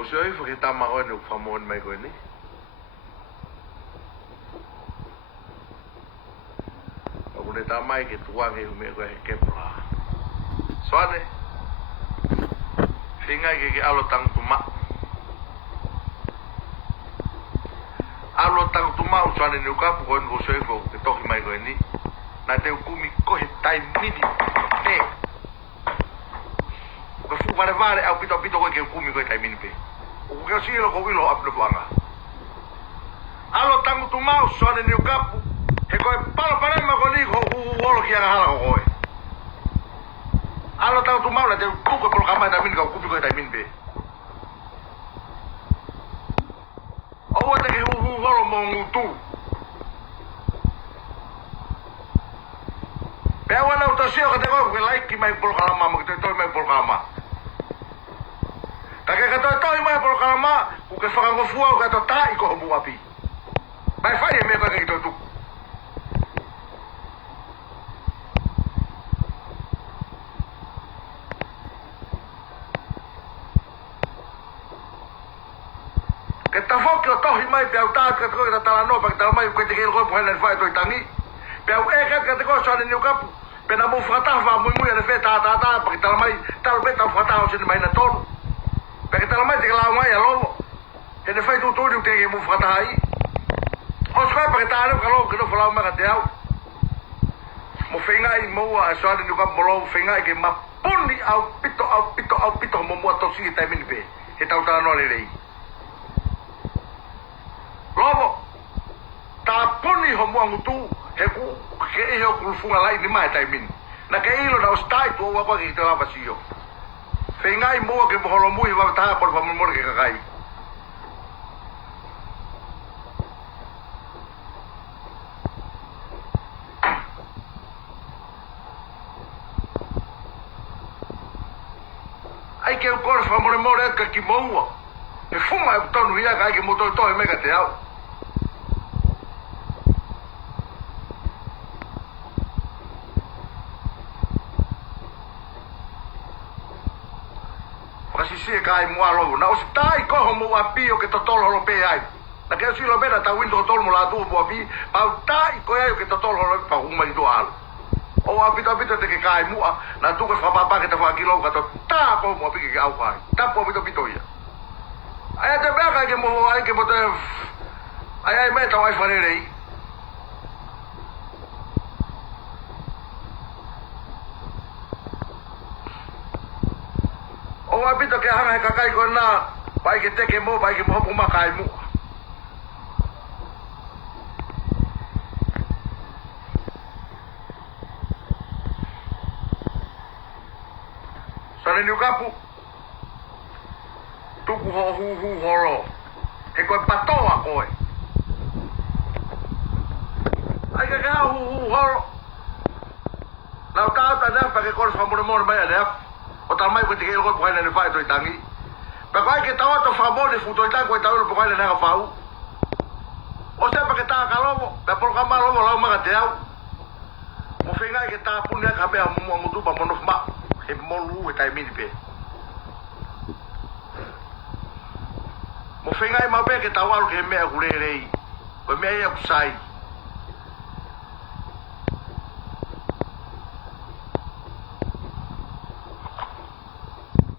Ko se oi fo ta ma o no fa mo mai ko ni. Ko le ta mai ke tua ke me ko ke pla. Soane. Finga ke alo tang tu ma. Alo tang tu ma o soane ni ka ko no se fo ke to mai ko ni. Na te kumi ko he tai mini. Ko fu vale au pito ko ke kumi ko tai mini pe. O ke si lo ko wilo ap no fanga. Alo tang tu ma o soane ni ka he ko para ma ko ni ko lo ki hala ko ko. Alo tang tu ma la te ku ko ka ma tai mini ko kumi ko tai mini pe. O te ke holo mo ngutu. Pero wala uto siyo kate ko like ki may programa mo kito may programa. Kaya kato may programa ku ke fa ngo fuwa ka to ta iko bu api. Bai fa ye me ka kito tu. Ke ta fo ke to mai pe uta ka ko ta la no pa ta mai ko te ke ko pa na fa to tangi. Pero ka te ko so ni ka pena mo fata va muy na feta ta pa kita mai tal beta fata o sin mai na ton pa kita mai te la mai alo e de feito todo te mo fata aí o só pa kita no calo que no fala ma ka teu mo fenga i mo a so ni ka bolo fenga ke ma poni au pito mo mo to si ta min be e ta ta no le lei logo ta poni ho mo ngutu he ku ke e o kulfunga lai ni mai tai min na ke ilo na ostai tu wa ke te lava sio fengai mo ke bolo mui va ta por fa mo ke kai ai ke por fa mo ke ki mo e fuma to no ia kai ke mo to me ka te au si se kai mo alo na o stai ko mo api o ke to tolo lo pe ai na ke si lo bera ta window tolo mo la tu mo api pa tai ko ai ke to tolo lo pa uma i do al o api to te ke kai mo na tu ko fa pa ke ta fa kilo ka to ta ko mo api ke au kai ta po pito ia ai te bega ke mo ai ke mo te ai me ta vai fare rei o apito ke hanga ka kai ko na pai ke te ke mo ma kai mo sare ni kapu tu ku hu horo e ko pato a ko ai ka hu horo na ta na pa ke ko fa mo mai ada o tal mai ko te ke ko po na fa to tangi pa ko ke tawa to fa mo de fu to ta ko ta ko na na fa u o se pa ke ta ka lobo pa por ka ma lobo la ma te au mo fenga ke ta pu na ka pe mo tu pa mo no ma e mo lu e ta mi pe mo fenga ma pe ke ta wa ke me ku re ko me ya ku sai